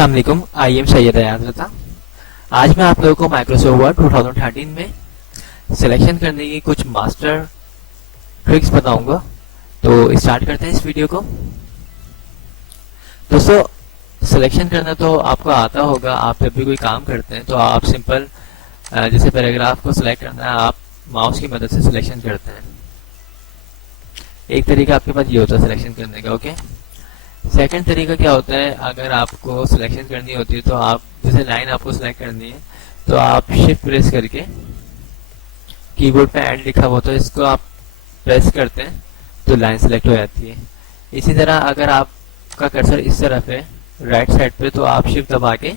अस्सलाम वालेकुम, I am Syed Ayaz रज़ा। आज मैं आप लोगों को माइक्रोसॉफ्ट वर्ड 2013 में सिलेक्शन करने की कुछ मास्टर ट्रिक्स बताऊंगा। तो स्टार्ट करते हैं इस वीडियो को। दोस्तों, सिलेक्शन करना तो आपको आता होगा। आप जब भी कोई काम करते हैं तो आप सिंपल जैसे पैराग्राफ को सिलेक्ट करना है, आप माउस की मदद से सिलेक्शन करते हैं। एक तरीका आपके पास ये होता है सिलेक्शन करने का। ओके, सेकंड तरीका क्या होता है, अगर आपको सिलेक्शन करनी होती है तो आप जैसे लाइन आपको सिलेक्ट करनी है तो आप शिफ्ट प्रेस करके कीबोर्ड पे एंड लिखा होता है, इसको आप प्रेस करते हैं तो लाइन सिलेक्ट हो जाती है। इसी तरह अगर आपका कर्सर इस तरफ है राइट साइड पे तो आप शिफ्ट दबा के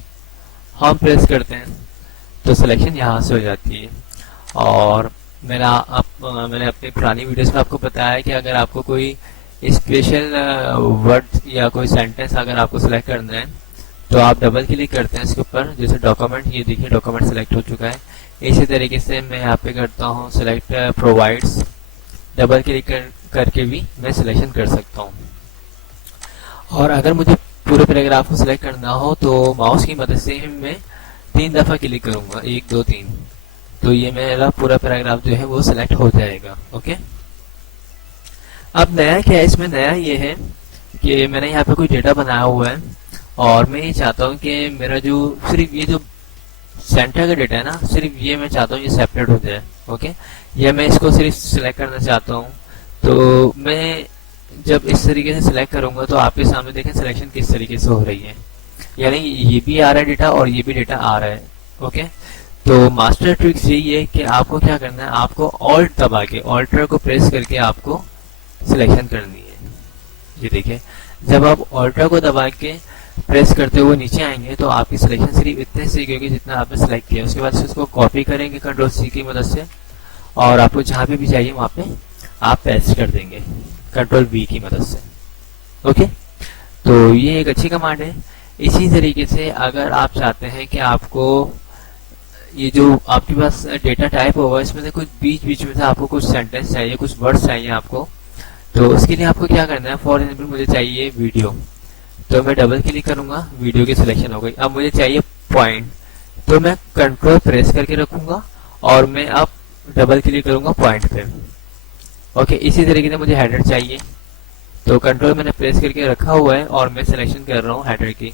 होम प्रेस करते हैं तो सिलेक्शन यहाँ से हो जाती है। और मैंने अपनी पुरानी वीडियोस में आपको बताया कि अगर आपको कोई स्पेशल वर्ड या कोई सेंटेंस अगर आपको सिलेक्ट करना है तो आप डबल क्लिक करते हैं इसके ऊपर। जैसे डॉक्यूमेंट, ये देखिए डॉक्यूमेंट सिलेक्ट हो चुका है। इसी तरीके से मैं यहाँ पे करता हूँ सिलेक्ट प्रोवाइड्स, डबल क्लिक करके भी मैं सिलेक्शन कर सकता हूँ। और अगर मुझे पूरे पैराग्राफ को सिलेक्ट करना हो तो माउस की मदद से मैं 3 दफ़ा क्लिक करूँगा, 1 2 3, तो ये मेरा पूरा पैराग्राफ जो है वो सिलेक्ट हो जाएगा। ओके, अब नया क्या है इसमें, नया ये है कि मैंने यहाँ पे कोई डेटा बनाया हुआ है और मैं ये चाहता हूँ कि मेरा जो सिर्फ ये जो सेंटर का डेटा है ना, सिर्फ ये मैं चाहता हूँ ये सेपरेट हो जाए। ओके, या मैं इसको सिर्फ सिलेक्ट करना चाहता हूँ। तो मैं जब इस तरीके से सिलेक्ट करूंगा तो आपके सामने देखें सिलेक्शन किस तरीके से हो रही है, यानी ये भी आ रहा है डेटा और ये भी डेटा आ रहा है। ओके, तो मास्टर ट्रिक्स यही है कि आपको क्या करना है, आपको ऑल्ट दबा के, ऑल्टर को प्रेस करके आपको सिलेक्शन करनी है। ये देखिए, जब आप ऑल्टर को दबा के प्रेस करते हुए नीचे आएंगे तो आपकी सिलेक्शन सिर्फ इतने से होगी जितना आपने सेलेक्ट किया। उसके बाद उसको कॉपी करेंगे कंट्रोल सी की मदद से और आपको जहां पे भी चाहिए वहां पे आप पेस्ट कर देंगे कंट्रोल वी की मदद से। ओके, तो ये एक अच्छी कमांड है। इसी तरीके से अगर आप चाहते हैं कि आपको ये जो आपके पास डेटा टाइप होगा इसमें से कुछ बीच बीच में से आपको कुछ सेंटेंस चाहिए, कुछ वर्ड्स चाहिए आपको, तो उसके लिए आपको क्या करना है, फॉर एग्जाम्पल मुझे चाहिए वीडियो, तो मैं डबल क्लिक करूंगा, वीडियो की सिलेक्शन हो गई। अब मुझे चाहिए पॉइंट, तो मैं कंट्रोल प्रेस करके रखूंगा और मैं अब डबल क्लिक करूंगा पॉइंट पे। ओके, इसी तरीके से मुझे हेडर चाहिए तो कंट्रोल मैंने प्रेस करके रखा हुआ है और मैं सिलेक्शन कर रहा हूँ हेडर की,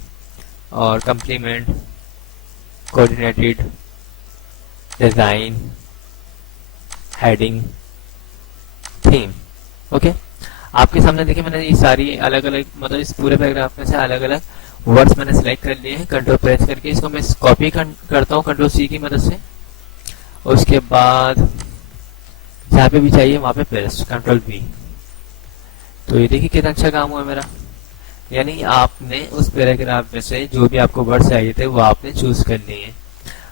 और complement, coordinated, design, heading, theme. Okay, आपके सामने देखिए मैंने ये सारी अलग अलग, मतलब इस पूरे पैराग्राफ में से अलग अलग वर्ड्स मैंने सेलेक्ट कर लिए हैं। कंट्रोल प्रेस करके इसको मैं कॉपी करता हूँ कंट्रोल सी की मदद से। उसके बाद जहाँ पे भी चाहिए वहां पे प्रेस कंट्रोल वी। तो ये देखिए कितना अच्छा काम हुआ मेरा, यानी आपने उस पैराग्राफ में से जो भी आपको वर्ड्स चाहिए थे वो आपने चूज कर लिए हैं।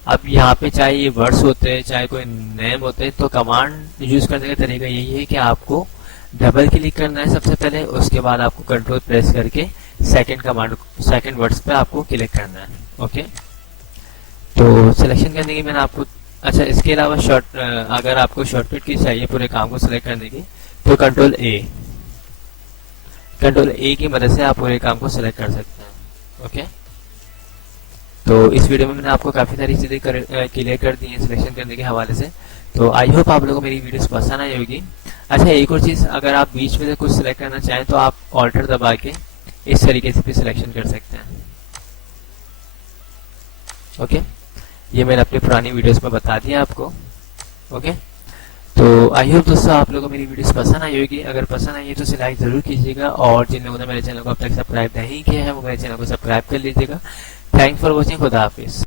अब यहाँ पे चाहे ये वर्ड्स होते हैं चाहे कोई नेम होते हैं, तो कमांड यूज करने का तरीका यही है कि आपको डबल क्लिक करना है सबसे पहले, उसके बाद आपको कंट्रोल प्रेस करके सेकंड वर्ड्स पे आपको क्लिक करना है। ओके, तो सिलेक्शन करने की मैंने आपको, अच्छा इसके अलावा अगर आपको शॉर्टकट की चाहिए पूरे काम को सिलेक्ट करने की तो कंट्रोल ए की मदद से आप पूरे काम को सिलेक्ट कर सकते हैं। ओके, तो इस वीडियो में मैंने आपको काफी सारी चीजें क्लियर कर दी है सिलेक्शन करने के हवाले से। तो आई होप आप लोगों को मेरी वीडियोस पसंद आई होगी। अच्छा, एक और चीज, अगर आप बीच में से कुछ सिलेक्ट करना चाहें तो आप ऑल्टर दबा के इस तरीके से भी सिलेक्शन कर सकते हैं। ओके, ये मैंने अपनी पुरानी वीडियोस में बता दिया आपको। ओके, तो आई होप दोस्तों आप लोगों को मेरी वीडियोस पसंद आई होगी। अगर पसंद आई है तो इसे लाइक जरूर कीजिएगा और जिन लोगों ने मेरे चैनल को अब तक सब्सक्राइब नहीं किया है वो मेरे चैनल को सब्सक्राइब कर लीजिएगा। थैंक्स फॉर वॉचिंग, खुदा हाफिज।